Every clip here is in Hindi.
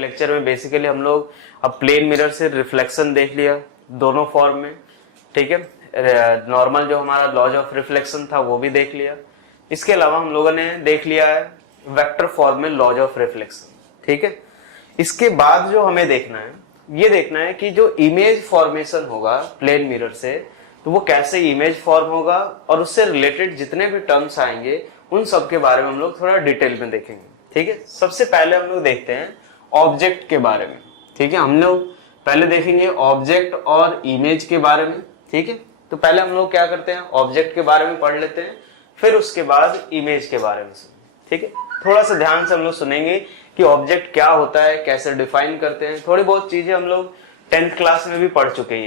लेक्चर में बेसिकली हम लोग अब प्लेन मिरर से रिफ्लेक्शन देख लिया दोनों फॉर्म में, ठीक है। नॉर्मल जो हमारा लॉज ऑफ रिफ्लेक्शन था वो भी देख लिया। इसके अलावा हम लोगों ने देख लिया है वेक्टर फॉर्म में लॉज ऑफ रिफ्लेक्शन, ठीक है। इसके बाद जो हमें देखना है ये देखना है कि जो इमेज फॉर्मेशन होगा प्लेन मिरर से तो वो कैसे इमेज फॉर्म होगा और उससे रिलेटेड जितने भी टर्म्स आएंगे उन सब के बारे में हम लोग थोड़ा डिटेल में देखेंगे, ठीक है। सबसे पहले हम लोग देखते हैं ऑब्जेक्ट के बारे में, ठीक है। हम लोग पहले देखेंगे ऑब्जेक्ट और इमेज के बारे में, ठीक है। तो पहले हम लोग क्या करते हैं, ऑब्जेक्ट के बारे में पढ़ लेते हैं, फिर उसके बाद इमेज के बारे में, ठीक है। थोड़ा सा ध्यान से हम लोग सुनेंगे कि ऑब्जेक्ट क्या होता है, कैसे डिफाइन करते हैं। थोड़ी बहुत चीजें हम लोग 10th क्लास में भी पढ़ चुके हैं।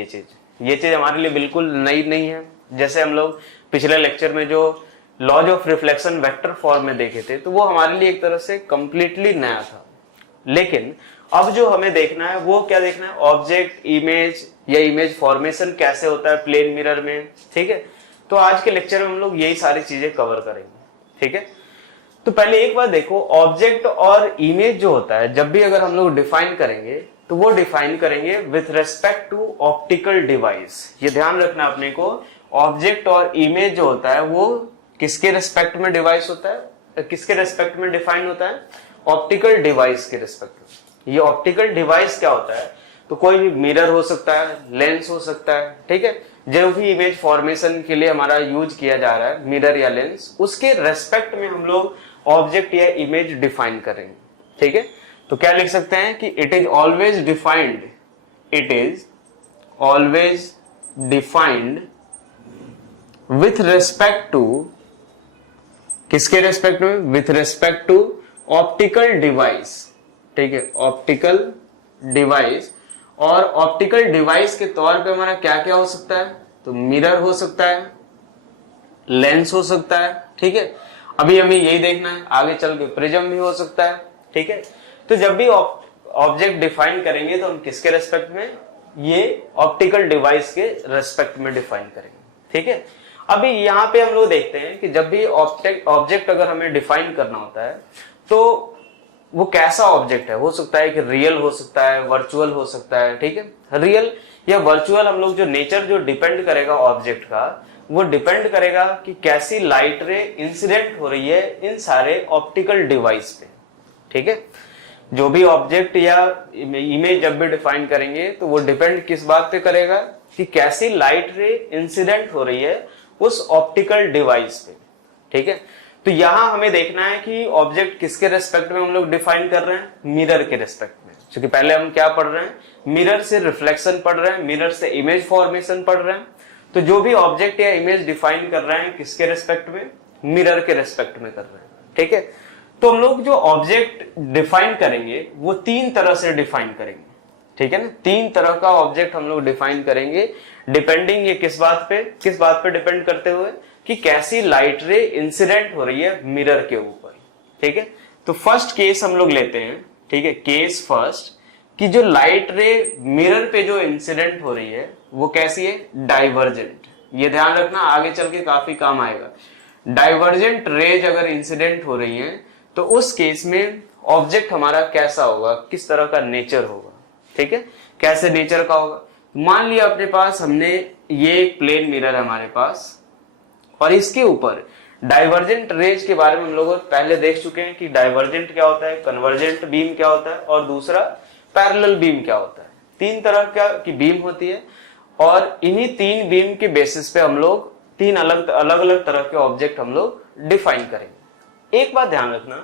ये चीज हमारे लिए बिल्कुल नई नहीं है। जैसे हम लोग पिछले लेक्चर में जो laws of reflection vector form में देखे थे तो वो हमारे लिए एक तरह से कंप्लीटली नया था। लेकिन अब जो हमें देखना है वो क्या देखना है, ऑब्जेक्ट, इमेज या इमेज फॉर्मेशन कैसे होता है प्लेन मिरर में, ठीक है। तो आज के लेक्चर में हम लोग यही सारी चीजें कवर करेंगे, ठीक है। तो पहले एक बार देखो, ऑब्जेक्ट और इमेज जो होता है जब भी अगर हम लोग डिफाइन करेंगे तो वो डिफाइन करेंगे with respect to optical device. ये ध्यान रखना अपने को, ऑब्जेक्ट और इमेज जो होता है वो किसके रेस्पेक्ट में डिवाइस होता है, किसके रेस्पेक्ट में डिफाइन होता है, ऑप्टिकल डिवाइस के रेस्पेक्ट में। ये ऑप्टिकल डिवाइस क्या होता है, तो कोई भी मिरर हो सकता है, लेंस हो सकता है, ठीक है। जो भी इमेज फॉर्मेशन के लिए हमारा यूज किया जा रहा है मिरर या लेंस, उसके रेस्पेक्ट में हम लोग ऑब्जेक्ट या इमेज डिफाइन करेंगे, ठीक है। तो क्या लिख सकते हैं कि it is always defined, it is always defined with respect to, किसके रेस्पेक्ट में, with respect to optical device, ठीक है, ऑप्टिकल डिवाइस। और ऑप्टिकल डिवाइस के तौर पे हमारा क्या क्या हो सकता है, तो मिरर हो सकता है, लेंस हो सकता है, ठीक है। अभी हमें यही देखना है, आगे चल के प्रिज्म भी हो सकता है, ठीक है। तो जब भी ऑब्जेक्ट डिफाइन करेंगे तो हम किसके रेस्पेक्ट में, ये ऑप्टिकल डिवाइस के रेस्पेक्ट में डिफाइन करेंगे, ठीक है। अभी यहाँ पे हम लोग देखते हैं कि जब भी ऑब्जेक्ट अगर हमें डिफाइन करना होता है तो वो कैसा ऑब्जेक्ट है, हो सकता है कि रियल हो सकता है, वर्चुअल हो सकता है, ठीक है। रियल या वर्चुअल हम लोग जो नेचर जो डिपेंड करेगा ऑब्जेक्ट का, वो डिपेंड करेगा कि कैसी लाइट रे इंसिडेंट हो रही है इन सारे ऑप्टिकल डिवाइस पे, ठीक है। जो भी ऑब्जेक्ट या इमेज जब भी डिफाइन करेंगे तो वो डिपेंड किस बात पे करेगा कि कैसी लाइट रे इंसिडेंट हो रही है उस ऑप्टिकल डिवाइस पे, ठीक है। तो यहां हमें देखना है कि ऑब्जेक्ट किसके रेस्पेक्ट में हम लोग डिफाइन कर रहे हैं, मिरर के रेस्पेक्ट में। क्योंकि पहले हम क्या पढ़ रहे हैं, मिरर से रिफ्लेक्शन पढ़ रहे हैं, मिरर से इमेज फॉर्मेशन पढ़ रहे हैं। तो जो भी ऑब्जेक्ट या इमेज डिफाइन कर रहे हैं किसके रेस्पेक्ट में, मिरर के रेस्पेक्ट में कर रहे हैं, ठीक है। तो हम लोग जो ऑब्जेक्ट डिफाइन करेंगे वो 3 तरह से डिफाइन करेंगे, ठीक है ना। 3 तरह का ऑब्जेक्ट हम लोग डिफाइन करेंगे, डिपेंडिंग ये किस बात पे डिपेंड करते हुए कि कैसी लाइट रे इंसिडेंट हो रही है मिरर के ऊपर, ठीक है। तो फर्स्ट केस हम लोग लेते हैं, ठीक है, केस फर्स्ट, कि जो लाइट रे मिरर पे जो इंसिडेंट हो रही है वो कैसी है, डाइवर्जेंट। ये ध्यान रखना, आगे चल के काफी काम आएगा। डाइवर्जेंट रेज अगर इंसिडेंट हो रही है तो उस केस में ऑब्जेक्ट हमारा कैसा होगा, किस तरह का नेचर होगा, ठीक है, कैसे नेचर का होगा। मान लिया अपने पास हमने ये एक प्लेन मिरर है हमारे पास और इसके ऊपर डाइवर्जेंट रेज के बारे में हम लोग पहले देख चुके हैं कि डाइवर्जेंट क्या होता है, कन्वर्जेंट बीम क्या होता है और दूसरा पैरेलल बीम क्या होता है। 3 तरह की बीम होती है और इन्हीं 3 बीम के बेसिस पे हम लोग 3 अलग अलग तरह के ऑब्जेक्ट हम लोग डिफाइन करेंगे। एक बात ध्यान रखना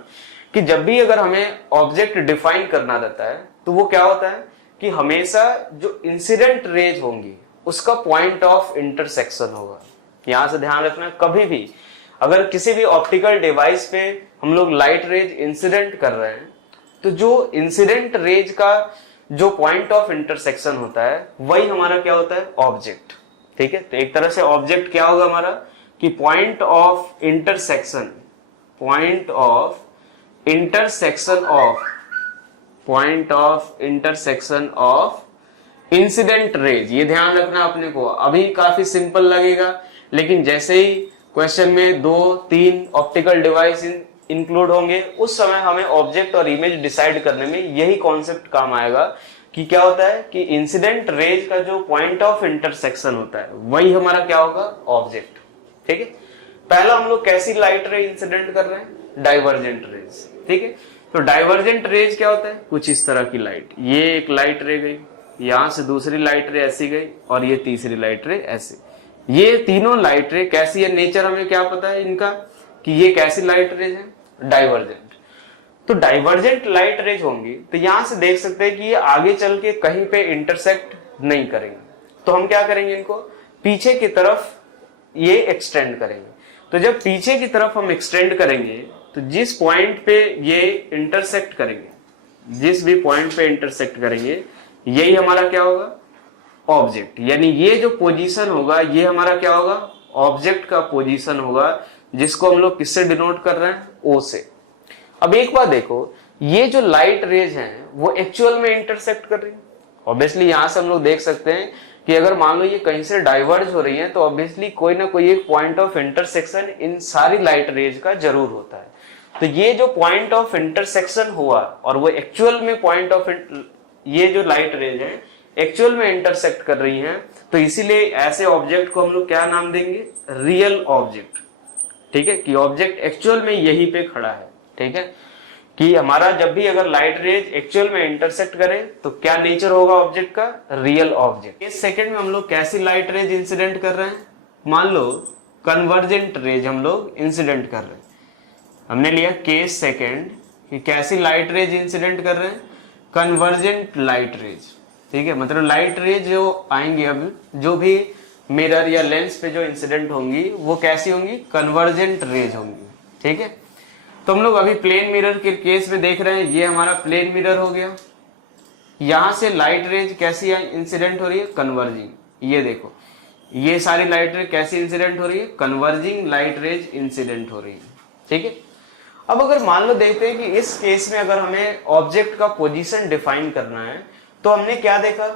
कि जब भी अगर हमें ऑब्जेक्ट डिफाइन करना रहता है तो वो क्या होता है कि हमेशा जो इंसिडेंट रेज होंगी उसका पॉइंट ऑफ इंटरसेक्शन होगा। यहां से ध्यान रखना, कभी भी अगर किसी भी ऑप्टिकल डिवाइस पे हम लोग लाइट रेज इंसिडेंट कर रहे हैं तो जो इंसिडेंट रेज का जो पॉइंट ऑफ इंटरसेक्शन होता है वही हमारा क्या होता है, ऑब्जेक्ट, ठीक है। तो एक तरह से ऑब्जेक्ट क्या होगा हमारा कि point of intersection, point of intersection of incident raise. ये ध्यान रखना अपने को, अभी काफी सिंपल लगेगा लेकिन जैसे ही क्वेश्चन में 2-3 ऑप्टिकल डिवाइस इंक्लूड होंगे, उस समय हमें ऑब्जेक्ट और इमेज डिसाइड करने में यही कॉन्सेप्ट काम आएगा कि क्या होता है कि इंसिडेंट रेज का जो पॉइंट ऑफ इंटरसेक्शन होता है वही हमारा क्या होगा, ऑब्जेक्ट। ठीक है, पहला हम लोग कैसी लाइट रे इंसिडेंट कर रहे हैं, डाइवर्जेंट रेज। ठीक है, तो डाइवर्जेंट रेज क्या होता है, कुछ इस तरह की लाइट, ये एक लाइट रे गई, यहां से दूसरी लाइट रे ऐसी गई, और ये तीसरी लाइट रे ऐसे। ये तीनों लाइट रे कैसी है, नेचर हमें क्या पता है इनका कि ये कैसी लाइट रेज है, डाइवर्जेंट। तो डाइवर्जेंट लाइट रेज होंगी तो यहां से देख सकते हैं कि ये आगे चल के कहीं पे इंटरसेक्ट नहीं करेंगे, तो हम क्या करेंगे, इनको पीछे की तरफ ये एक्सटेंड करेंगे। तो जब पीछे की तरफ हम एक्सटेंड करेंगे तो जिस पॉइंट पे ये इंटरसेक्ट करेंगे, जिस भी पॉइंट पे इंटरसेक्ट करेंगे, यही हमारा क्या होगा, ऑब्जेक्ट। यानी ये जो पोजीशन होगा ये हमारा क्या होगा, ऑब्जेक्ट का पोजीशन होगा, जिसको हम लोग किससे डिनोट कर रहे हैं, ओ से। अब एक बात देखो, ये जो लाइट रेज हैं वो एक्चुअल में इंटरसेक्ट कर रही है। ऑब्वियसली यहां से हम लोग देख सकते हैं कि अगर मान लो ये कहीं से डाइवर्ज हो रही है तो ऑब्वियसली कोई ना कोई एक पॉइंट ऑफ इंटरसेक्शन इन सारी लाइट रेज का जरूर होता है। तो ये जो पॉइंट ऑफ इंटरसेक्शन हुआ और वो एक्चुअल में पॉइंट ऑफ, ये जो लाइट रेज है एक्चुअल में इंटरसेक्ट कर रही हैं, तो इसीलिए ऐसे ऑब्जेक्ट को हम लोग क्या नाम देंगे, रियल ऑब्जेक्ट। ठीक है, कि ऑब्जेक्ट एक्चुअल में यहीं पे खड़ा है। ठीक है, कि हमारा जब भी अगर लाइट रेज एक्चुअल में इंटरसेक्ट करे तो क्या नेचर होगा ऑब्जेक्ट का, रियल ऑब्जेक्ट। इस सेकंड में हम लोग कैसी लाइट रेज इंसिडेंट कर रहे हैं, मान लो कन्वर्जेंट रेज हम लोग इंसिडेंट कर रहे हैं। हमने लिया केस सेकंड कि कैसी लाइट रेज इंसिडेंट कर रहे हैं, कन्वर्जेंट लाइट रेज। ठीक है, मतलब लाइट रेज जो आएंगी अब, जो भी मिरर या लेंस पे जो इंसिडेंट होंगी वो कैसी होंगी, कन्वर्जेंट रेज होंगी। ठीक है, तो हम लोग अभी प्लेन मिरर के केस में देख रहे हैं, ये हमारा प्लेन मिरर हो गया, यहां से लाइट रेज कैसी इंसिडेंट हो रही है, कन्वर्जिंग। ये देखो, ये सारी लाइट रेज कैसी इंसिडेंट हो रही है, कन्वर्जिंग लाइट रेज इंसिडेंट हो रही है। ठीक है, अब अगर मान लो देखते हैं कि इस केस में अगर हमें ऑब्जेक्ट का पोजीशन डिफाइन करना है, तो हमने क्या देखा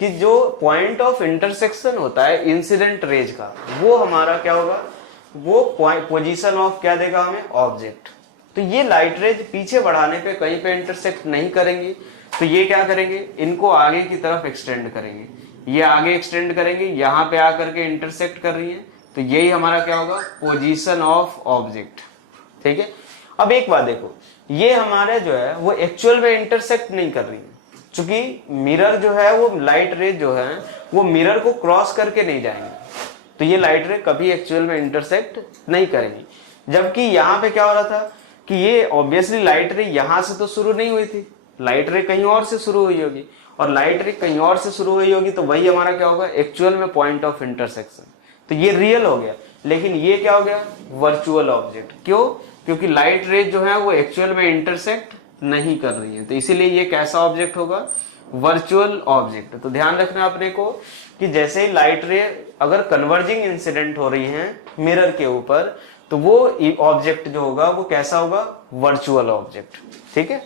कि जो पॉइंट ऑफ इंटरसेक्शन होता है इंसिडेंट रेज का, वो हमारा क्या होगा, वो पोजीशन ऑफ क्या देगा हमें, ऑब्जेक्ट। तो ये लाइट रेज पीछे बढ़ाने पे कहीं पे इंटरसेक्ट नहीं करेंगी, तो ये क्या करेंगे, इनको आगे की तरफ एक्सटेंड करेंगे, ये आगे एक्सटेंड करेंगे, यहां पे आकर के इंटरसेक्ट कर रही है, तो यही हमारा क्या होगा, पोजीशन ऑफ ऑब्जेक्ट। ठीक है, अब एक बात देखो, ये हमारे जो है वो एक्चुअल में इंटरसेक्ट नहीं कर रही है, क्योंकि मिरर जो है वो लाइट रेज जो है वो मिरर को क्रॉस करके नहीं जाएंगे, तो ये लाइट रे कभी एक्चुअल में इंटरसेक्ट नहीं करेंगी। जबकि यहाँ पे क्या हो रहा था कि ये ऑब्वियसली लाइट रे यहां से तो शुरू नहीं हुई थी, लाइट रे कहीं और से शुरू हुई होगी, और लाइट रे कहीं और से शुरू हुई होगी, तो वही हमारा क्या होगा, एक्चुअल में पॉइंट ऑफ इंटरसेक्शन। तो ये रियल हो गया, लेकिन ये क्या हो गया, वर्चुअल ऑब्जेक्ट। क्यों, क्योंकि लाइट रेज जो है वो एक्चुअल में इंटरसेक्ट नहीं कर रही है, तो इसीलिए ये कैसा ऑब्जेक्ट होगा, वर्चुअल ऑब्जेक्ट। तो ध्यान रखना अपने को कि जैसे ही लाइट रे अगर कन्वर्जिंग इंसिडेंट हो रही है मिरर के ऊपर, तो वो ऑब्जेक्ट जो होगा वो कैसा होगा, वर्चुअल ऑब्जेक्ट। ठीक है,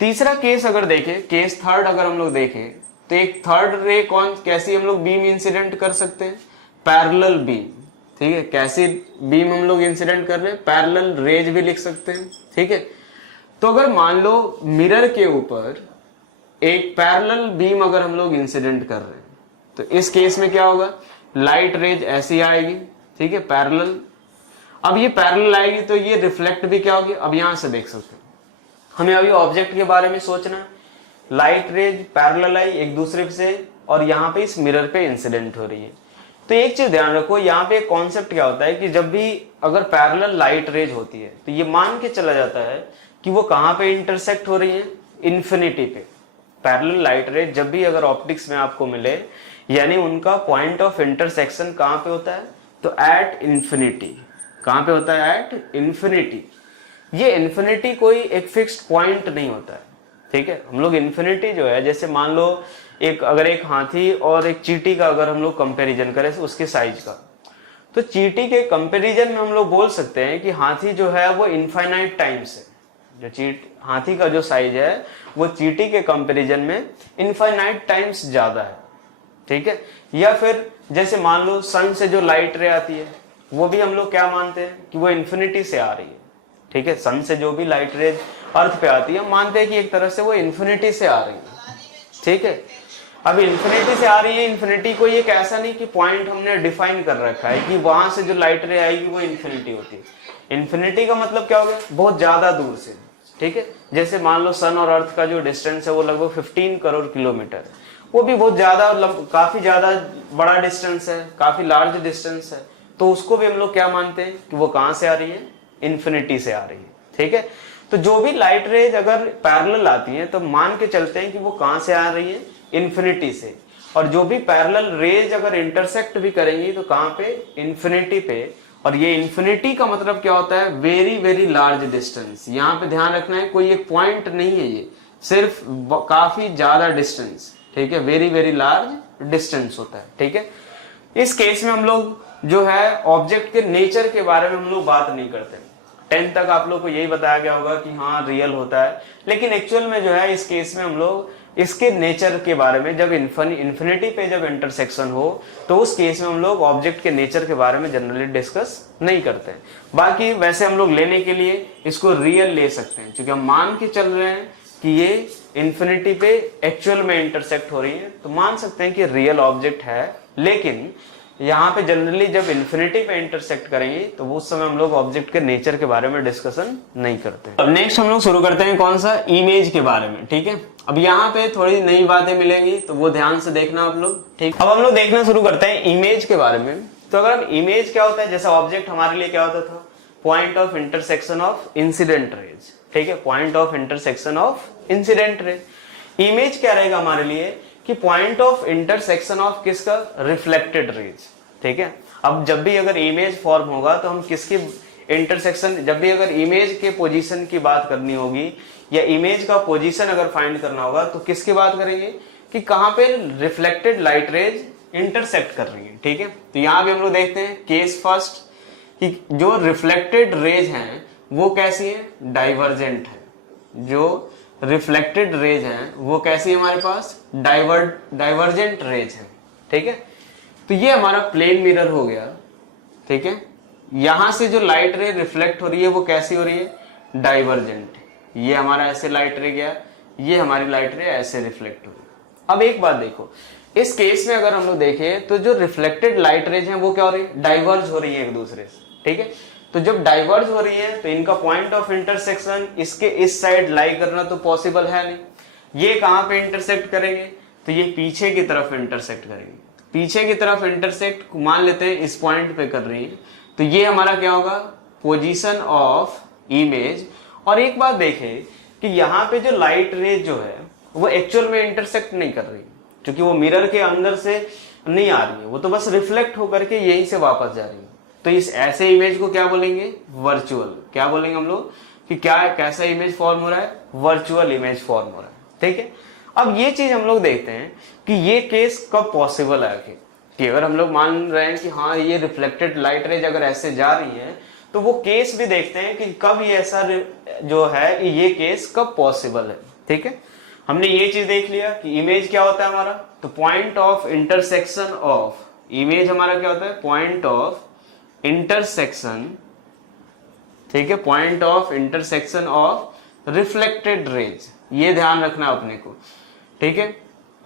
तीसरा केस अगर देखें, केस थर्ड अगर हम लोग देखें, तो एक थर्ड रे कौन, कैसी हम लोग बीम इंसिडेंट कर सकते हैं, पैरेलल बीम। ठीक है, कैसी बीम हम लोग इंसिडेंट कर रहे हैं, पैरेलल रेज भी लिख सकते हैं। ठीक है, तो अगर मान लो मिरर के ऊपर एक पैरेलल बीम अगर हम लोग इंसिडेंट कर रहे हैं, तो इस केस में क्या होगा, लाइट रेज ऐसी आएगी। ठीक है, पैरेलल। अब ये पैरेलल आएगी तो ये रिफ्लेक्ट भी क्या होगी, अब यहां से देख सकते हैं, हमें अभी ऑब्जेक्ट के बारे में सोचना है, लाइट रेज पैरेलल आई एक दूसरे से, और यहाँ पे इस मिरर पे इंसिडेंट हो रही है। तो एक चीज ध्यान रखो, यहाँ पे कॉन्सेप्ट क्या होता है कि जब भी अगर पैरेलल लाइट रेज होती है तो ये मान के चला जाता है कि वो कहाँ पे इंटरसेक्ट हो रही है, इन्फिनिटी पे। पैरेलल लाइट रेज जब भी अगर ऑप्टिक्स में आपको मिले, यानी उनका पॉइंट ऑफ इंटरसेक्शन कहाँ पे होता है, तो एट इन्फिनिटी। कहाँ पे होता है, एट इन्फिनिटी। ये इन्फिनिटी कोई एक फिक्स्ड पॉइंट नहीं होता है। ठीक है, हम लोग इन्फिनिटी जो है, जैसे मान लो अगर एक हाथी और एक चींटी का अगर हम लोग कंपैरिजन करें उसके साइज का, तो चींटी के कंपैरिजन में हम लोग बोल सकते हैं कि हाथी जो है वो इनफाइनाइट टाइम्स है। जो हाथी का जो साइज है वो चींटी के कंपैरिजन में इनफाइनाइट टाइम्स ज्यादा है। ठीक है, या फिर जैसे मान लो सन से जो लाइट रे आती है वो भी हम लोग क्या मानते हैं कि वो इन्फिनिटी से आ रही है। ठीक है, सन से जो भी लाइट रेज अर्थ पे आती है, मानते हैं कि एक तरह से वो इन्फिनिटी से आ रही है, ठीक है। अब इन्फिनिटी से आ रही है, इन्फिनिटी को ये ऐसा नहीं कि पॉइंट हमने डिफाइन कर रखा है कि वहां से जो लाइट रे आएगी वो इन्फिनिटी होती है। इन्फिनिटी का मतलब क्या हो गया, बहुत ज्यादा दूर से, ठीक है। जैसे मान लो सन और अर्थ का जो डिस्टेंस है वो लगभग 15 करोड़ किलोमीटर, वो भी बहुत ज्यादा, काफी ज्यादा बड़ा डिस्टेंस है, काफी लार्ज डिस्टेंस है, तो उसको भी हम लोग क्या मानते हैं कि वो कहां से आ रही है, इन्फिनिटी से आ रही है, ठीक है। तो जो भी लाइट रेज अगर पैरेलल आती है तो मान के चलते हैं कि वो कहां से आ रही है, इन्फिनिटी से। और जो भी पैरेलल रेज अगर इंटरसेक्ट भी करेंगी तो कहां पे, इन्फिनिटी पे। और ये इन्फिनिटी का मतलब क्या होता है, वेरी वेरी लार्ज डिस्टेंस। यहां पे ध्यान रखना है कोई एक पॉइंट नहीं है, ये सिर्फ काफी ज्यादा डिस्टेंस, ठीक है, वेरी वेरी लार्ज डिस्टेंस होता है, ठीक है। इस केस में हम लोग जो है ऑब्जेक्ट के नेचर के बारे में हम लोग बात नहीं करते। 10 तक आप लोग को यही बताया गया होगा कि हाँ रियल होता है, लेकिन एक्चुअल में जो है इस केस में हम लोग इसके नेचर के बारे में, जब इन्फिनिटी पे जब इंटरसेक्शन हो तो उस केस में हम लोग ऑब्जेक्ट के नेचर के बारे में जनरली डिस्कस नहीं करते हैं। बाकी वैसे हम लोग लेने के लिए इसको रियल ले सकते हैं, क्योंकि हम मान के चल रहे हैं कि ये इन्फिनिटी पे एक्चुअल में इंटरसेक्ट हो रही है, तो मान सकते हैं कि रियल ऑब्जेक्ट है। लेकिन यहाँ पे जनरली जब इन्फिनिटी पे इंटरसेक्ट करेंगे तो उस समय हम लोग ऑब्जेक्ट के नेचर के बारे में डिस्कसन नहीं करते। अब नेक्स्ट हम लोग शुरू करते हैं कौन सा, इमेज के बारे में, ठीक है। अब यहाँ पे थोड़ी नई बातें मिलेंगी तो वो ध्यान से देखना आप लोग, ठीक। अब हम लोग देखना शुरू करते हैं इमेज के बारे में। तो अगर इमेज क्या होता है, जैसा ऑब्जेक्ट हमारे लिए क्या होता था, point of intersection of incident raise, ठीक है, point of intersection of incident raise. Image क्या रहेगा हमारे लिए कि पॉइंट ऑफ इंटरसेक्शन ऑफ किसका, रिफ्लेक्टेड रेज, ठीक है। अब जब भी अगर इमेज फॉर्म होगा तो हम किसकी इंटरसेक्शन, जब भी अगर इमेज के पोजीशन की बात करनी होगी या इमेज का पोजीशन अगर फाइंड करना होगा तो किसकी बात करेंगे कि कहां पे रिफ्लेक्टेड लाइट रेज इंटरसेक्ट कर रही है, ठीक है। तो यहां भी हम लोग देखते हैं केस फर्स्ट कि जो रिफ्लेक्टेड रेज हैं वो कैसी है, डाइवर्जेंट है। जो रिफ्लेक्टेड रेज हैं वो कैसी है हमारे पास, डाइवर्जेंट रेज है, ठीक है। तो ये हमारा प्लेन मिरर हो गया, ठीक है। यहां से जो लाइट रे रिफ्लेक्ट हो रही है वो कैसी हो रही है, डाइवर्जेंट। ये हमारा ऐसे लाइट रे गया, ये हमारी लाइट रे ऐसे रिफ्लेक्ट हो रही। अब एक बात देखो, इस केस में अगर हम लोग देखें तो जो रिफ्लेक्टेड लाइट रेज हैं वो क्या हो रही है, डाइवर्ज हो रही है एक दूसरे से, ठीक है। तो जब डाइवर्ज हो रही है तो इनका पॉइंट ऑफ इंटरसेक्शन इसके इस साइड लाई करना तो पॉसिबल है नहीं। ये कहां पे इंटरसेक्ट करेंगे, तो ये पीछे की तरफ इंटरसेक्ट करेंगे। पीछे की तरफ इंटरसेक्ट मान लेते हैं इस पॉइंट पे कर रही है, तो ये हमारा क्या होगा, पोजीशन ऑफ इमेज। और एक बात देखें कि यहाँ पे जो लाइट रेज जो है वो एक्चुअल में इंटरसेक्ट नहीं कर रही, क्योंकि वो मिरर के अंदर से नहीं आ रही है, वो तो बस रिफ्लेक्ट होकर के यहीं से वापस जा रही है। तो इस ऐसे इमेज को क्या बोलेंगे, वर्चुअल। क्या बोलेंगे हम लोग कि क्या कैसा इमेज फॉर्म हो रहा है, वर्चुअल इमेज फॉर्म हो रहा है, ठीक है। अब ये चीज हम लोग देखते हैं कि ये केस कब पॉसिबल है कि अगर हम लोग मान रहे हैं कि हाँ ये रिफ्लेक्टेड लाइट रेज अगर ऐसे जा रही है तो वो केस भी देखते हैं कि कब ये ऐसा जो है ये केस कब पॉसिबल है, ठीक है। हमने ये चीज देख लिया कि इमेज क्या होता है हमारा, तो point of intersection of, image हमारा क्या होता है, पॉइंट ऑफ इंटरसेक्शन, ठीक है, point of intersection of reflected raise. ये ध्यान रखना अपने को, ठीक है।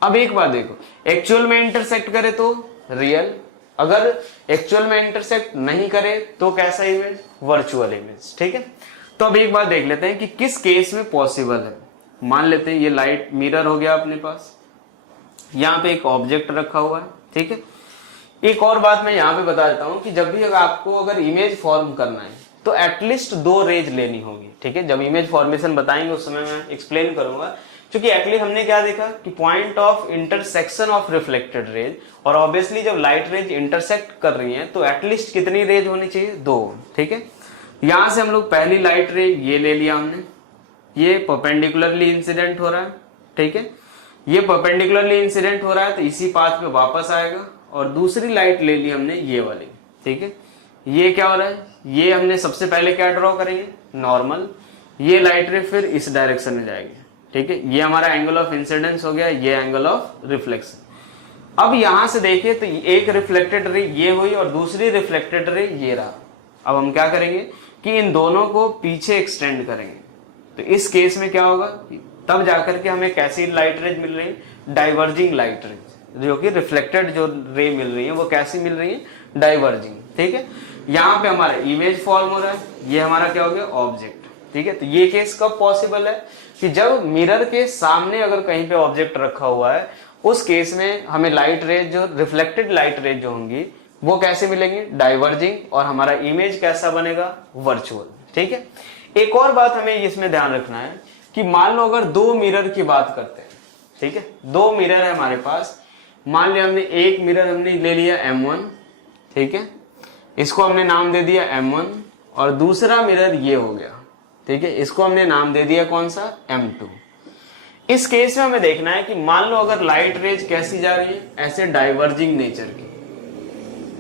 अब एक बात देखो, एक्चुअल में इंटरसेक्ट करे तो रियल, अगर एक्चुअल में इंटरसेक्ट नहीं करे तो कैसा इमेज, वर्चुअल इमेज, ठीक है। तो अब एक बात देख लेते हैं कि किस केस में पॉसिबल है। मान लेते हैं ये लाइट मिरर हो गया अपने पास, यहाँ पे एक ऑब्जेक्ट रखा हुआ है, ठीक है। एक और बात मैं यहाँ पे बता देता हूँ कि जब भी आपको अगर इमेज फॉर्म करना है तो एटलीस्ट 2 रेज लेनी होगी, ठीक है। जब इमेज फॉर्मेशन बताएंगे उस समय मैं एक्सप्लेन करूंगा, क्योंकि एक्चुअली हमने क्या देखा कि point of intersection of reflected raise, और ऑब्वियसली जब लाइट रेज इंटरसेक्ट कर रही है तो एटलीस्ट कितनी रेज होनी चाहिए, 2, ठीक है। यहां से हम लोग पहली लाइट रे ये ले लिया हमने, ये परपेंडिकुलरली इंसिडेंट हो रहा है, ठीक है। ये परपेंडिकुलरली इंसिडेंट हो रहा है तो इसी पाथ पे वापस आएगा, और दूसरी लाइट ले ली हमने ये वाली, ठीक है। ये क्या हो रहा है, ये हमने सबसे पहले क्या ड्रॉ करेंगे, नॉर्मल। ये लाइट रे फिर इस डायरेक्शन में जाएगी, ठीक है। ये हमारा एंगल ऑफ इंसिडेंस हो गया, ये एंगल ऑफ रिफ्लेक्शन। अब यहां से देखिए तो एक रिफ्लेक्टेड रे ये हुई और दूसरी रिफ्लेक्टेड रे ये रहा। अब हम क्या करेंगे कि इन दोनों को पीछे एक्सटेंड करेंगे तो इस केस में क्या होगा, तब जाकर के हमें कैसी लाइट रेज मिल रही है, डाइवर्जिंग लाइट रेज, जो कि रिफ्लेक्टेड जो रे मिल रही है वो कैसी मिल रही है, डाइवर्जिंग। ठीक है, यहाँ पे हमारा इमेज फॉर्म हो रहा है, ये हमारा क्या हो गया, ऑब्जेक्ट। ठीक है, तो ये केस कब पॉसिबल है कि जब मिरर के सामने अगर कहीं पे ऑब्जेक्ट रखा हुआ है, उस केस में हमें लाइट रेज जो रिफ्लेक्टेड लाइट रेज जो होंगी वो कैसे मिलेंगी, डाइवर्जिंग, और हमारा इमेज कैसा बनेगा, वर्चुअल। ठीक है, एक और बात हमें इसमें ध्यान रखना है कि मान लो अगर दो मिरर की बात करते हैं, ठीक है, दो मिरर है हमारे पास, मान लिया हमने एक मिरर हमने ले लिया M1, ठीक है, इसको हमने नाम दे दिया M1, और दूसरा मिरर ये हो गया, ठीक है, इसको हमने नाम दे दिया कौन सा, M2। इस केस में हमें देखना है कि मान लो अगर लाइट रेज कैसी जा रही है, ऐसे डाइवर्जिंग नेचर की,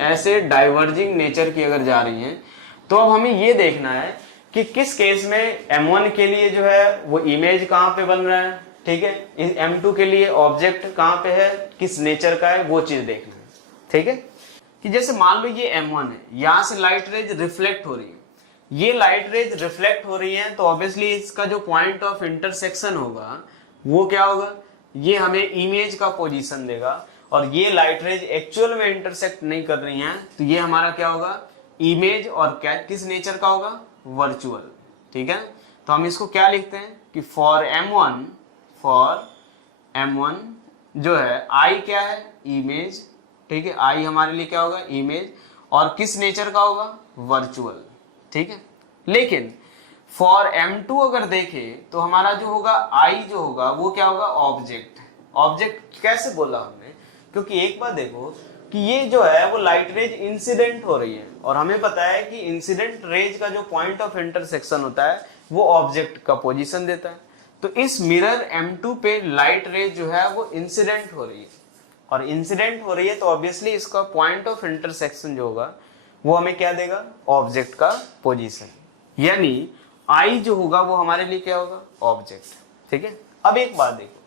ऐसे डाइवर्जिंग नेचर की अगर जा रही है, तो अब हमें ये देखना है कि किस केस में M1 के लिए जो है वो इमेज कहां पे बन रहा है, ठीक है, इस M2 के लिए ऑब्जेक्ट कहां पे है, किस नेचर का है, वो चीज देखना है। ठीक है, कि जैसे मान लो ये M1 है, यहां से लाइट रेज रिफ्लेक्ट हो रही है, ये लाइट रेज रिफ्लेक्ट हो रही है, तो ऑब्वियसली इसका जो पॉइंट ऑफ इंटरसेक्शन होगा वो क्या होगा, ये हमें इमेज का पोजीशन देगा, और ये लाइट रेज एक्चुअल में इंटरसेक्ट नहीं कर रही हैं, तो ये हमारा क्या होगा, इमेज, और क्या किस नेचर का होगा, वर्चुअल। ठीक है, तो हम इसको क्या लिखते हैं कि फॉर M1 जो है I क्या है, इमेज। ठीक है, I हमारे लिए क्या होगा, इमेज, और किस नेचर का होगा, वर्चुअल। ठीक है, लेकिन फॉर M2 अगर देखें तो हमारा जो होगा I जो होगा वो क्या होगा, ऑब्जेक्ट। ऑब्जेक्ट कैसे बोला हमने, क्योंकि एक बात देखो कि ये जो है वो लाइट रेज इंसिडेंट हो रही है, और हमें पता है कि इंसिडेंट रेज का जो पॉइंट ऑफ इंटरसेक्शन होता है वो ऑब्जेक्ट का पोजीशन देता है। तो इस मिरर M2 पे लाइट रेज जो है वो इंसिडेंट हो रही है, और इंसिडेंट हो रही है तो ऑब्वियसली इसका पॉइंट ऑफ इंटरसेक्शन जो होगा वो हमें क्या देगा, ऑब्जेक्ट का पोजीशन, यानी I जो होगा वो हमारे लिए क्या होगा, ऑब्जेक्ट। ठीक है, अब एक बात देखो,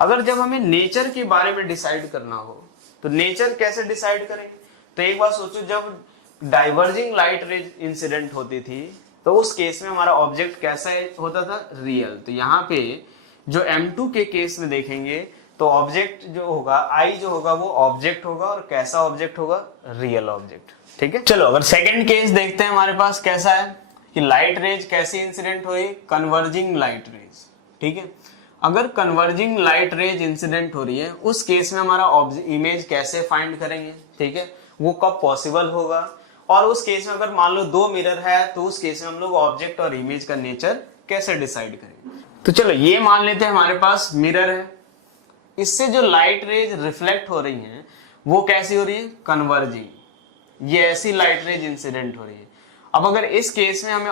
अगर जब हमें नेचर के बारे में डिसाइड करना हो तो नेचर कैसे डिसाइड करेंगे, तो एक बात सोचो, जब डाइवर्जिंग लाइट रेज इंसिडेंट होती थी तो उस केस में हमारा ऑब्जेक्ट कैसा होता था, रियल। तो यहाँ पे जो M2 के केस में देखेंगे तो ऑब्जेक्ट जो होगा I जो होगा वो ऑब्जेक्ट होगा, और कैसा ऑब्जेक्ट होगा, रियल ऑब्जेक्ट। ठीक है, चलो अगर सेकंड केस देखते हैं हमारे पास कैसा है कि लाइट रेज कैसे इंसिडेंट हुई, कन्वर्जिंग लाइट रेज। ठीक है, अगर कन्वर्जिंग लाइट रेज इंसिडेंट हो रही है उस केस में हमारा इमेज कैसे फाइंड करेंगे, ठीक है, वो कब पॉसिबल होगा, और उस केस में अगर मान लो दो मिरर है तो उस केस में हम लोग ऑब्जेक्ट और इमेज का नेचर कैसे डिसाइड करेंगे। तो चलो ये मान लेते हैं हमारे पास मिरर है, इससे जो लाइट रेज रिफ्लेक्ट हो रही हैं वो कैसी हो रही है, कन्वर्जिंग, ये ऐसी लाइट रेज इंसिडेंट हो रही है। अब अगर इस केस में हमें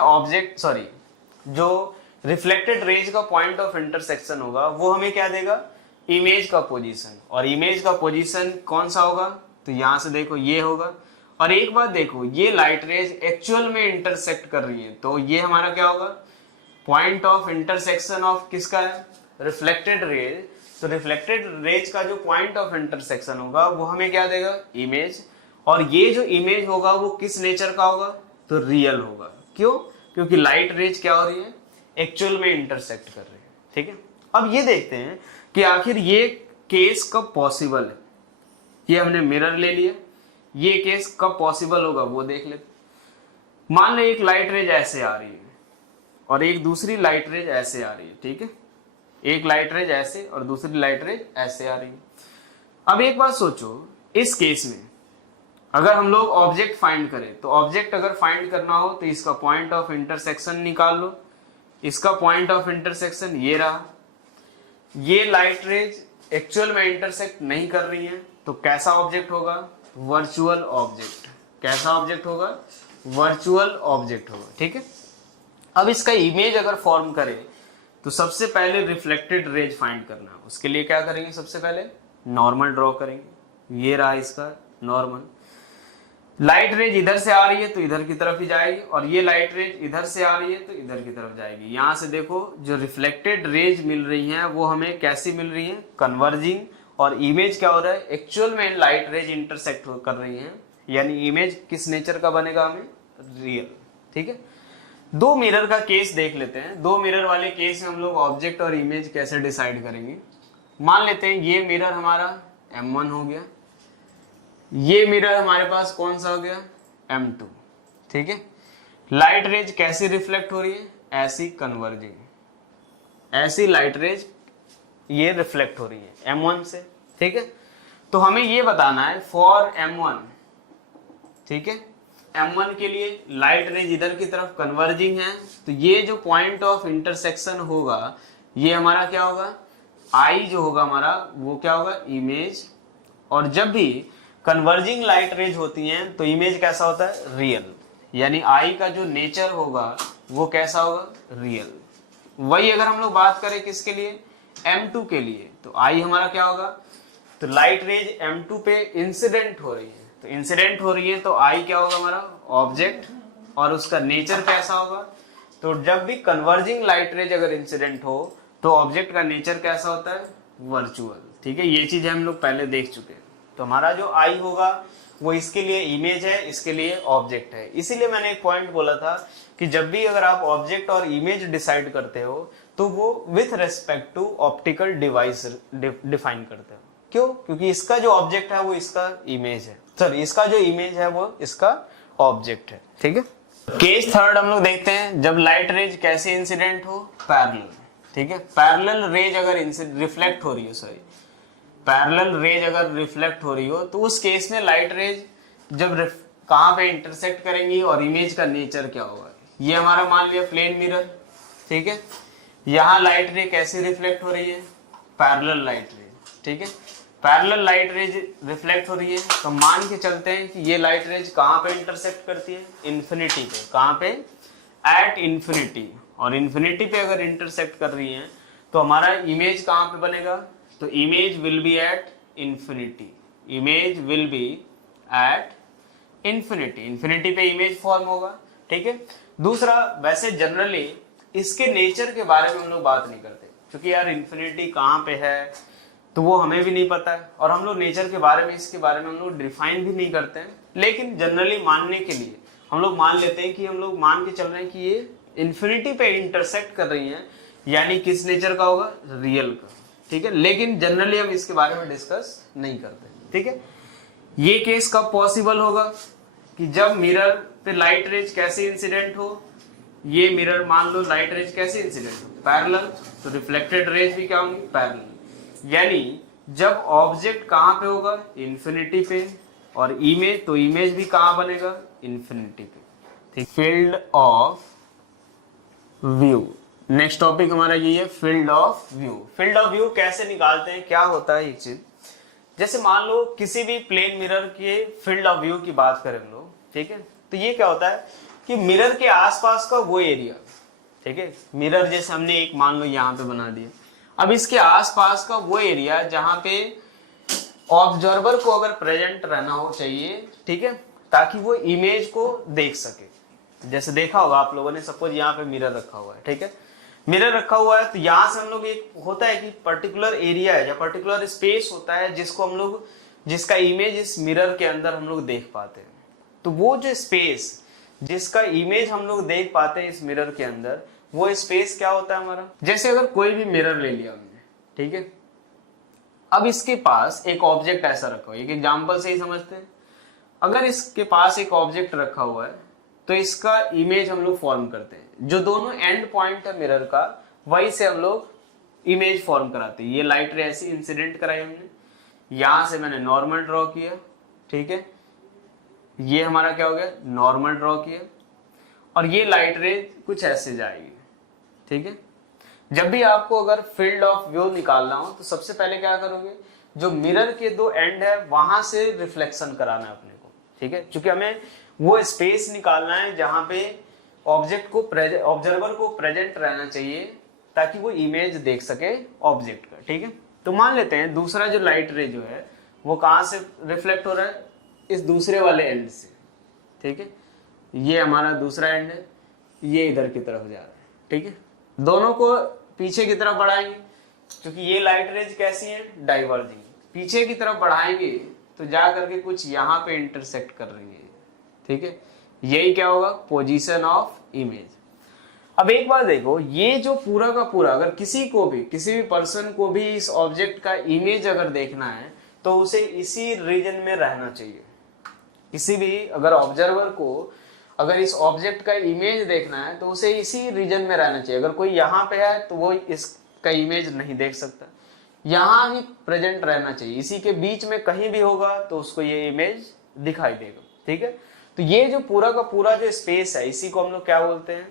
जो रिफ्लेक्टेड रेज का पॉइंट ऑफ इंटरसेक्शन होगा वो हमें क्या देगा, इमेज का पोजीशन, और इमेज का पोजीशन कौन सा होगा, तो यहां से देखो ये होगा। और एक बात देखो, ये लाइट रेज एक्चुअल में इंटरसेक्ट कर रही है, तो ये हमारा क्या होगा, पॉइंट ऑफ इंटरसेक्शन ऑफ किसका है, रिफ्लेक्टेड रेज। तो रिफ्लेक्टेड रेज का जो पॉइंट ऑफ इंटरसेक्शन होगा वो हमें क्या देगा, इमेज, और ये जो इमेज होगा वो किस नेचर का होगा, तो रियल होगा। क्यों, क्योंकि लाइट रेज क्या हो रही है, एक्चुअल में इंटरसेक्ट कर रही है। ठीक है, अब ये देखते हैं कि आखिर ये केस कब पॉसिबल है। ये हमने मिरर ले लिया, ये केस कब पॉसिबल होगा वो देख लेते। मान लो एक लाइट रेज ऐसे आ रही है और एक दूसरी लाइट रेज ऐसे आ रही है। ठीक है, एक लाइट रेज ऐसे और दूसरी लाइट रेज ऐसे आ रही है। अब एक बात सोचो, इस केस में अगर हम लोग ऑब्जेक्ट फाइंड करें तो ऑब्जेक्ट अगर फाइंड करना हो तो इसका पॉइंट ऑफ इंटरसेक्शन निकाल लो। इसका पॉइंट ऑफ इंटरसेक्शन ये रहा, ये लाइट रेज एक्चुअल में इंटरसेक्ट नहीं कर रही है, तो कैसा ऑब्जेक्ट होगा, वर्चुअल ऑब्जेक्ट। कैसा ऑब्जेक्ट होगा, वर्चुअल ऑब्जेक्ट होगा। ठीक है, अब इसका इमेज अगर फॉर्म करें तो सबसे पहले रिफ्लेक्टेड रेज फाइंड करना है। उसके लिए क्या करेंगे, सबसे पहले नॉर्मल ड्रॉ करेंगे। ये रहा इसका नॉर्मल, लाइट रेज इधर से आ रही है तो इधर की तरफ ही जाएगी, और ये लाइट रेज इधर से आ रही है तो इधर की तरफ जाएगी। यहां से देखो जो रिफ्लेक्टेड रेज मिल रही हैं वो हमें कैसी मिल रही हैं, कन्वर्जिंग, और इमेज क्या हो रहा है, एक्चुअल में लाइट रेज इंटरसेक्ट कर रही हैं, यानी इमेज किस नेचर का बनेगा, हमें रियल। ठीक है, दो मिरर का केस देख लेते हैं। दो मिरर वाले केस में हम लोग ऑब्जेक्ट और इमेज कैसे डिसाइड करेंगे। मान लेते हैं ये मिरर हमारा M1 हो गया, ये मिरर हमारे पास कौन सा हो गया M2, ठीक है। लाइट रेज कैसी रिफ्लेक्ट हो रही है, ऐसी कन्वर्जिंग, ऐसी लाइट रेज ये रिफ्लेक्ट हो रही है M1 से, ठीक है। तो हमें ये बताना है फॉर M1, ठीक है, M1 के लिए लाइट रेज इधर की तरफ कन्वर्जिंग है, तो ये जो पॉइंट ऑफ इंटरसेक्शन होगा ये हमारा क्या होगा, I जो होगा हमारा वो क्या होगा, इमेज। और जब भी कन्वर्जिंग लाइट रेज होती हैं तो इमेज कैसा होता है, रियल, यानी I का जो नेचर होगा वो कैसा होगा, रियल। वही अगर हम लोग बात करें किसके लिए, M2 के लिए, तो I हमारा क्या होगा, तो लाइट रेज M2 पे इंसिडेंट हो रही है, तो इंसिडेंट हो रही है तो I क्या होगा हमारा, ऑब्जेक्ट, और उसका नेचर कैसा होगा, तो जब भी कन्वर्जिंग लाइट रेज अगर इंसिडेंट हो तो ऑब्जेक्ट का नेचर कैसा होता है, वर्चुअल, ठीक है। ये चीज हम लोग पहले देख चुके हैं। तो हमारा जो I होगा वो इसके लिए इमेज है, इसके लिए ऑब्जेक्ट है। इसीलिए मैंने एक पॉइंट बोला था कि जब भी अगर आप ऑब्जेक्ट और इमेज डिसाइड करते हो तो वो with respect to optical device define करते हो। क्यों, क्योंकि इसका जो ऑब्जेक्ट है वो इसका इमेज है, सॉरी इसका जो इमेज है वो इसका ऑब्जेक्ट है, ठीक है। केस थर्ड हम लोग देखते हैं, जब लाइट रेज कैसे इंसिडेंट हो, पैरेलल, ठीक है। पैरेलल रेज अगर रिफ्लेक्ट हो रही है, सॉरी पैरेलल रेज अगर रिफ्लेक्ट हो रही हो तो उस केस में लाइट रेज जब कहां पे इंटरसेक्ट करेंगी और इमेज का नेचर क्या होगा। ये हमारा मान लिया प्लेन मिरर, ठीक है। यहाँ लाइट रे कैसे रिफ्लेक्ट हो रही है, पैरेलल लाइट रेज, ठीक है। पैरेलल लाइट रेज रिफ्लेक्ट हो रही है तो मान के चलते हैं कि ये लाइट रेज कहां पे इंटरसेक्ट करती है, इन्फिनिटी पे। कहां पे, एट इन्फिनिटी। और इन्फिनिटी पे अगर इंटरसेक्ट कर रही है तो हमारा इमेज कहां पे बनेगा, तो image will be at infinity, image will be at infinity, infinity पे इमेज फॉर्म होगा, ठीक है। दूसरा, वैसे जनरली इसके नेचर के बारे में हम लोग बात नहीं करते क्योंकि यार इन्फिनिटी कहाँ पे है तो वो हमें भी नहीं पता है, और हम लोग नेचर के बारे में, इसके बारे में हम लोग डिफाइन भी नहीं करते हैं। लेकिन जनरली मानने के लिए हम लोग मान लेते हैं कि हम लोग मान के चल रहे हैं कि ये इन्फिनिटी पे इंटरसेक्ट कर रही हैं, यानी किस नेचर का होगा, रियल का, ठीक है। लेकिन जनरली हम इसके बारे में डिस्कस नहीं करते, ठीक है। ये केस कब पॉसिबल होगा, कि जब मिरर पे लाइट रेज कैसे इंसिडेंट हो, ये मिरर मान लो लाइट रेज कैसे इंसिडेंट हो, पैरेलल, तो रिफ्लेक्टेड रेज भी क्या होंगी, पैरेलल। यानी जब ऑब्जेक्ट कहां पे होगा, इन्फिनिटी पे, और इमेज, तो इमेज भी कहां बनेगा, इन्फिनिटी पे, ठीक। Field of view, next topic हमारा ये है field of view. Field of view कैसे निकालते हैं, क्या होता है एक चीज, जैसे मान लो किसी भी प्लेन मिरर के फील्ड ऑफ व्यू की बात करें हम लोग, ठीक है। तो ये क्या होता है कि मिरर के आसपास का वो एरिया, ठीक है, मिरर जैसे हमने एक मान लो यहाँ पे बना दिया, अब इसके आसपास का वो एरिया जहां पे ऑब्जर्वर को अगर प्रेजेंट रहना हो चाहिए, ठीक है, ताकि वो इमेज को देख सके। जैसे देखा होगा आप लोगों ने, सपोज यहाँ पे मिरर रखा हुआ है, ठीक है, मिरर रखा हुआ है, तो यहां से हम लोग, एक होता है कि पर्टिकुलर एरिया है या पर्टिकुलर स्पेस होता है जिसको हम लोग, जिसका इमेज इस मिरर के अंदर हम लोग देख पाते हैं। तो वो जो स्पेस जिसका इमेज हम लोग देख पाते हैं इस मिरर के अंदर, वो स्पेस क्या होता है हमारा। जैसे अगर कोई भी मिरर ले लिया हमने, ठीक है, अब इसके पास एक ऑब्जेक्ट ऐसा रखा हुआ है, एक एग्जांपल से ही समझते हैं। अगर इसके पास एक ऑब्जेक्ट रखा हुआ है तो इसका इमेज हम लोग फॉर्म करते हैं, जो दोनों एंड पॉइंट है मिरर का, वही से हम लोग इमेज फॉर्म कराते हैं। ये लाइट रे ऐसी इंसिडेंट कराई हमने, यहां से मैंने नॉर्मल ड्रॉ किया, ठीक है, ये हमारा क्या हो गया, नॉर्मल ड्रॉ किया, और ये लाइट रे कुछ ऐसे जाएगी, ठीक है। जब भी आपको अगर फील्ड ऑफ व्यू निकालना हो तो सबसे पहले क्या करोगे, जो मिरर के दो एंड है वहां से रिफ्लेक्शन कराना है अपने को, ठीक है, क्योंकि हमें वो स्पेस निकालना है जहां पे ऑब्जेक्ट को, ऑब्जर्वर को प्रेजेंट रहना चाहिए ताकि वो इमेज देख सके ऑब्जेक्ट का, ठीक है। तो मान लेते हैं दूसरा जो लाइट रे जो है वो कहां से रिफ्लेक्ट हो रहा है, इस दूसरे वाले एंड से, ठीक है, ये हमारा दूसरा एंड है, ये इधर की तरफ जा रहा है, ठीक है। दोनों को पीछे की तरफ बढ़ाएंगे क्योंकि ये लाइट रेज कैसी है, डाइवर्जिंग, पीछे की तरफ बढ़ाएंगे तो जा करके कुछ यहाँ पे इंटरसेक्ट कर रही है, ठीक है। यही क्या होगा, पोजीशन ऑफ इमेज। अब एक बात देखो, ये जो पूरा का पूरा अगर किसी भी पर्सन को भी इस ऑब्जेक्ट का इमेज अगर देखना है तो उसे इसी रीजन में रहना चाहिए। किसी भी अगर ऑब्जर्वर को अगर इस ऑब्जेक्ट का इमेज देखना है तो उसे इसी रीजन में रहना चाहिए। अगर कोई यहाँ पे है तो वो इसका इमेज नहीं देख सकता, यहाँ ही प्रेजेंट रहना चाहिए, इसी के बीच में कहीं भी होगा तो उसको ये इमेज दिखाई देगा। ठीक है, तो ये जो पूरा का पूरा जो स्पेस है इसी को हम लोग क्या बोलते हैं,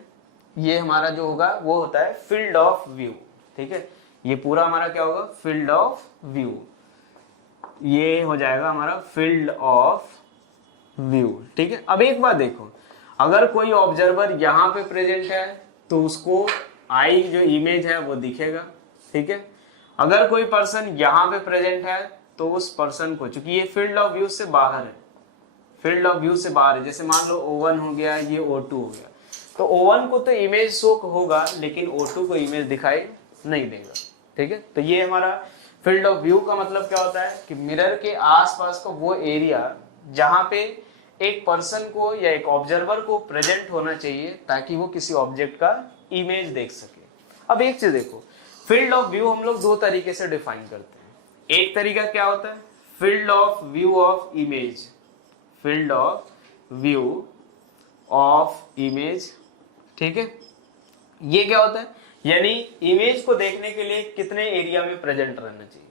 ये हमारा जो होगा वो होता है फील्ड ऑफ व्यू। ठीक है, ये पूरा हमारा क्या होगा, फील्ड ऑफ व्यू, ये हो जाएगा हमारा फील्ड ऑफ व्यू। ठीक है, अब एक बात देखो, अगर कोई ऑब्जर्वर यहाँ पे प्रेजेंट है तो उसको आई जो इमेज है वो दिखेगा। ठीक है, अगर कोई पर्सन यहाँ पे प्रेजेंट है तो उस पर्सन को, चूंकि ये फील्ड ऑफ व्यू से बाहर है, फील्ड ऑफ व्यू से बाहर है, जैसे मान लो O1 हो गया, ये O2 हो गया, तो O1 को तो इमेज शो होगा लेकिन O2 को इमेज दिखाई नहीं देगा। ठीक है, तो ये हमारा फील्ड ऑफ व्यू का मतलब क्या होता है कि मिरर के आसपास का वो एरिया जहां पे एक पर्सन को या एक ऑब्जर्वर को प्रेजेंट होना चाहिए ताकि वो किसी ऑब्जेक्ट का इमेज देख सके। अब एक चीज देखो, फील्ड ऑफ व्यू हम लोग दो तरीके से डिफाइन करते हैं। एक तरीका क्या होता है, field of view of image, field of view of image. ठीक है, ये क्या होता है, यानी इमेज को देखने के लिए कितने एरिया में प्रेजेंट रहना चाहिए।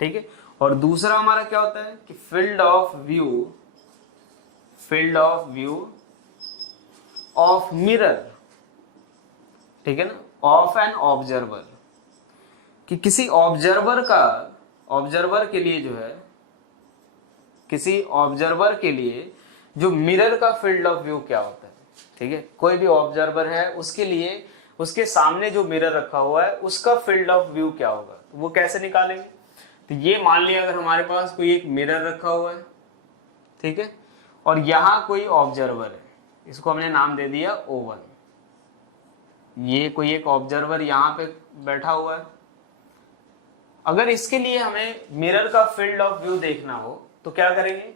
ठीक है, और दूसरा हमारा क्या होता है कि field of view of mirror. ठीक है ना, ऑफ एन ऑब्जर्वर, कि किसी ऑब्जर्वर के लिए जो है, किसी ऑब्जर्वर के लिए जो मिरर का फील्ड ऑफ व्यू क्या होता है। ठीक है, कोई भी ऑब्जर्वर है उसके लिए उसके सामने जो मिरर रखा हुआ है उसका फील्ड ऑफ व्यू क्या होगा, तो वो कैसे निकालेंगे। तो ये मान लिया अगर हमारे पास कोई एक मिरर रखा हुआ है, ठीक है, और यहाँ कोई ऑब्जर्वर है, इसको हमने नाम दे दिया O1। ये कोई एक ऑब्जर्वर यहाँ पे बैठा हुआ है, अगर इसके लिए हमें मिरर का फील्ड ऑफ व्यू देखना हो तो क्या करेंगे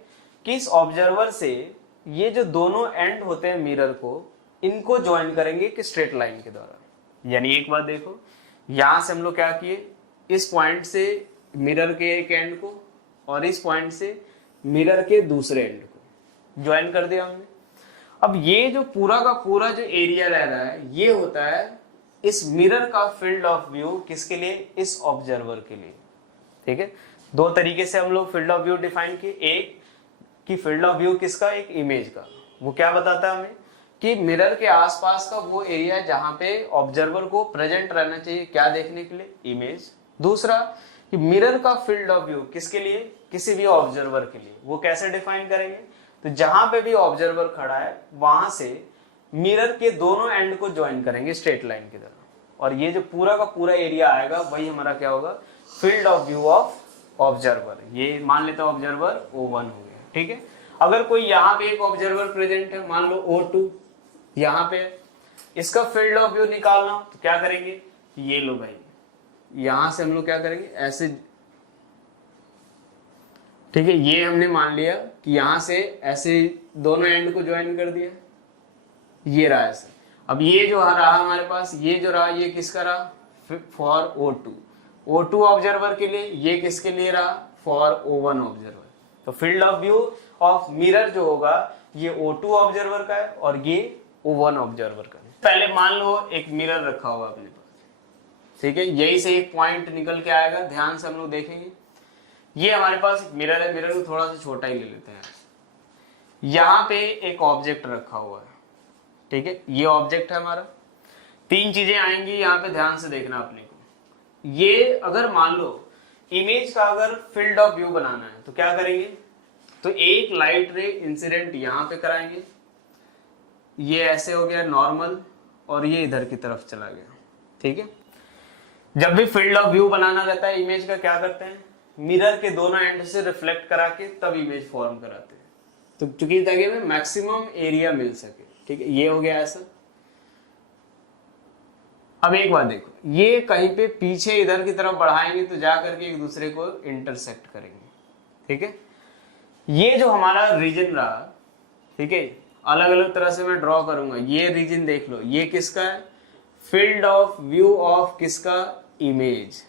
कि इस ऑब्जर्वर से ये जो दोनों एंड होते हैं मिरर को, इनको ज्वाइन करेंगे कि स्ट्रेट लाइन के द्वारा। यानी एक बात देखो, यहां से हम लोग क्या किए, इस पॉइंट से मिरर के एक एंड को और इस पॉइंट से मिरर के दूसरे एंड को ज्वाइन कर दिया हमने। अब ये जो पूरा का पूरा जो एरिया रह रहा है ये होता है इस मिरर का फील्ड ऑफ व्यू, किसके लिए, इस ऑब्जर्वर के लिए। ठीक है, दो तरीके से हम लोग फील्ड ऑफ व्यू डिफाइन किए, एक कि फील्ड ऑफ व्यू किसका, एक इमेज का, वो क्या बताता है हमें कि मिरर के आसपास का वो एरिया जहां पे ऑब्जर्वर को प्रेजेंट रहना चाहिए, क्या देखने के लिए, इमेज। दूसरा कि मिरर का फील्ड ऑफ व्यू किसके लिए, किसी भी ऑब्जर्वर के लिए, वो कैसे डिफाइन करेंगे, तो जहां पे भी ऑब्जर्वर खड़ा है वहां से मिरर के दोनों एंड को ज्वाइन करेंगे स्ट्रेट लाइन की तरह, और ये जो पूरा का पूरा एरिया आएगा वही हमारा क्या होगा, field of view of observer. ये मान लेता हूं ऑब्जर्वर O1 हो गया। ठीक है, अगर कोई यहाँ पे एक ऑब्जर्वर प्रेजेंट है, मान लो O2 यहाँ पे, इसका फील्ड ऑफ व्यू निकालना तो क्या करेंगे, ये लो भाई, यहां से हम लोग क्या करेंगे, ऐसे। ठीक है, ये हमने मान लिया कि यहां से ऐसे दोनों एंड को ज्वाइन कर दिया, ये रहा ऐसे। अब ये जो रहा हमारे पास, ये जो रहा ये किसका रहा, फॉर O2 ऑब्जर्वर के लिए, ये किसके लिए रहा, फॉर O1 ऑब्जर्वर। तो field of view of mirror जो होगा ये O2 ऑब्जर्वर का है और ये O1 ऑब्जर्वर का है। पहले मान लो एक मिरर रखा हुआ अपने पास, ठीक है, यही से एक पॉइंट निकल के आएगा, ध्यान से हम लोग देखेंगे। ये हमारे पास एक मिरर है, मिरर को थोड़ा सा छोटा ही ले लेते हैं। यहाँ पे एक ऑब्जेक्ट रखा हुआ है, ठीक है, ये ऑब्जेक्ट है हमारा। तीन चीजें आएंगी यहाँ पे, ध्यान से देखना अपने को। ये अगर मान लो इमेज का अगर फील्ड ऑफ व्यू बनाना है तो क्या करेंगे, तो एक लाइट रे इंसिडेंट यहाँ पे कराएंगे, ये ऐसे हो गया नॉर्मल, और ये इधर की तरफ चला गया। ठीक है, जब भी फील्ड ऑफ व्यू बनाना रहता है इमेज का, क्या करते हैं, मिरर के दोनों एंड से रिफ्लेक्ट करा के तब इमेज फॉर्म कराते हैं, तो चूंकि ताकि हमें मैक्सिमम एरिया मिल सके। ठीक है, ये हो गया ऐसा। अब एक बात देखो, ये कहीं पे पीछे इधर की तरफ बढ़ाएंगे तो जाकर के एक दूसरे को इंटरसेक्ट करेंगे। ठीक है, ये जो हमारा रीजन रहा, ठीक है, अलग अलग तरह से मैं ड्रॉ करूंगा, ये रीजन देख लो, ये किसका है, फील्ड ऑफ व्यू ऑफ किसका, इमेज।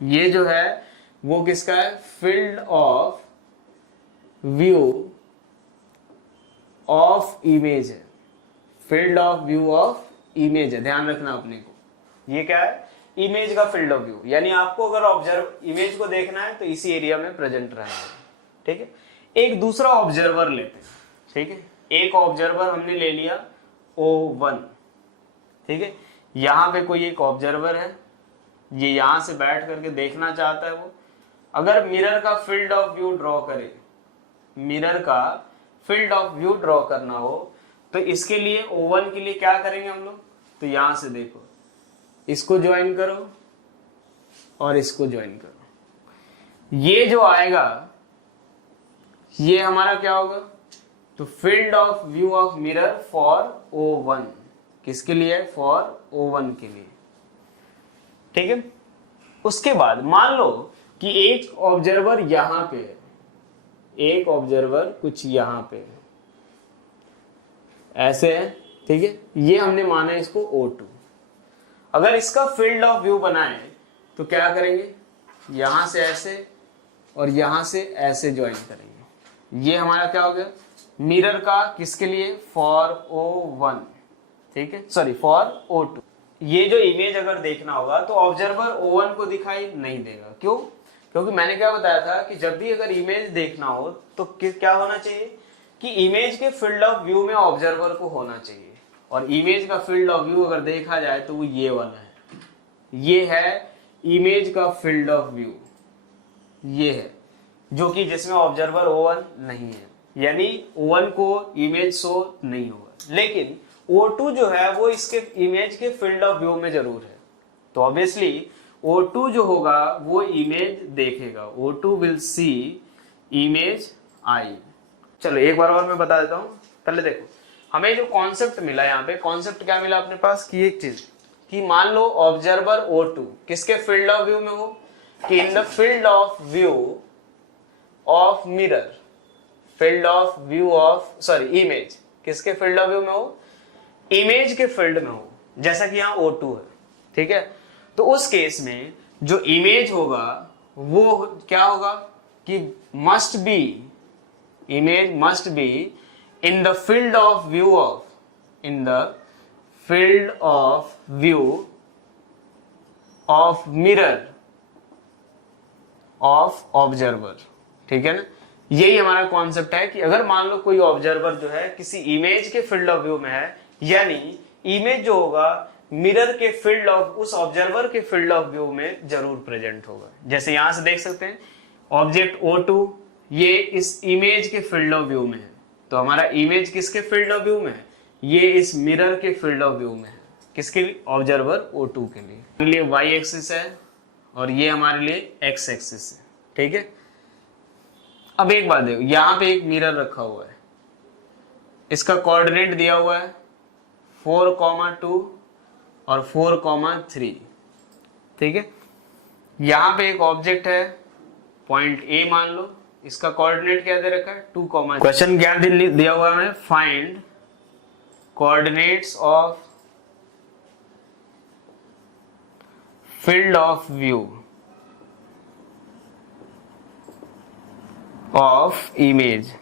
ये जो है वो किसका है, field of view of image है, field of view of image है, ध्यान रखना अपने को। ये क्या है, इमेज का फील्ड ऑफ व्यू, यानी आपको अगर ऑब्जर्व इमेज को देखना है तो इसी एरिया में प्रेजेंट रहना है, ठीक है। एक दूसरा ऑब्जर्वर लेते हैं, ठीक है। एक ऑब्जर्वर हमने ले लिया O1, ठीक है। यहां पे कोई एक ऑब्जर्वर है, ये यहां से बैठ करके देखना चाहता है वो। अगर मिरर का फील्ड ऑफ व्यू ड्रॉ करे, मिरर का फील्ड ऑफ व्यू ड्रॉ करना हो तो इसके लिए O1 के लिए क्या करेंगे हम लोग, तो यहां से देखो, इसको ज्वाइन करो और इसको ज्वाइन करो, ये जो आएगा ये हमारा क्या होगा, तो field of view of mirror for O1, किसके लिए, फॉर O1 के लिए, ठीक है। उसके बाद मान लो कि एक ऑब्जर्वर यहां पे है, एक ऑब्जर्वर कुछ यहां पे है, ऐसे है, ठीक है। ये हमने माना इसको O2। अगर इसका फील्ड ऑफ व्यू बनाए तो क्या करेंगे, यहां से ऐसे और यहां से ऐसे ज्वाइन करेंगे। ये हमारा क्या हो गया, मिरर का किसके लिए, फॉर O1, ठीक है, सॉरी फॉर O2। ये जो इमेज अगर देखना होगा तो ऑब्जर्वर O1 को दिखाई नहीं देगा, क्यों, क्योंकि मैंने क्या बताया था कि जब भी अगर इमेज देखना हो तो क्या होना चाहिए कि इमेज के फील्ड ऑफ व्यू में ऑब्जर्वर को होना चाहिए, और इमेज का फील्ड ऑफ व्यू अगर देखा जाए तो वो ये वाला है, ये है इमेज का फील्ड ऑफ व्यू, ये है जो कि जिसमें ऑब्जर्वर O1 नहीं है, यानी O1 को इमेज शो नहीं होगा, लेकिन O2 जो है वो इसके इमेज के फील्ड ऑफ व्यू में जरूर है, तो ऑब्वियसली O2 जो होगा वो इमेज देखेगा, O2 will see image I. चलो एक बार और मैं बता देता हूं, पहले देखो हमें जो कॉन्सेप्ट मिला, यहाँ पे कॉन्सेप्ट क्या मिला अपने पास कि एक चीज कि मान लो ऑब्जर्वर O2 किसके फील्ड ऑफ व्यू में हो, कि in the field of view of mirror, field of view of sorry image, किसके फील्ड ऑफ व्यू में हो, इमेज के फील्ड में हो, जैसा कि यहाँ O2 है, ठीक है। तो उस केस में जो इमेज होगा वो क्या होगा कि must be, image must be in the field of view of, in the field of view of mirror of observer, ठीक है ना। यही हमारा कॉन्सेप्ट है कि अगर मान लो कोई ऑब्जर्वर जो है किसी इमेज के फील्ड ऑफ व्यू में है, यानी इमेज जो होगा मिरर के फील्ड ऑफ, उस ऑब्जर्वर के फील्ड ऑफ व्यू में जरूर प्रेजेंट होगा। जैसे यहां से देख सकते हैं ऑब्जेक्ट O2 ये इस इमेज के फील्ड ऑफ व्यू में है, तो हमारा इमेज किसके फील्ड ऑफ व्यू में है, ये इस मिरर के फील्ड ऑफ व्यू में है, किसके लिए, ऑब्जर्वर O2 के लिए। हमारे लिए y एक्सिस है और ये हमारे लिए x एक्सिस है, ठीक है। अब एक बात देखो, यहां पे एक मिरर रखा हुआ है, इसका कोऑर्डिनेट दिया हुआ है 4,2 और 4,3, ठीक है। यहां पे एक ऑब्जेक्ट है पॉइंट A मान लो, इसका कोऑर्डिनेट क्या दे रखा है 2, क्वेश्चन क्या दिया हुआ है, find coordinates of field of view of image,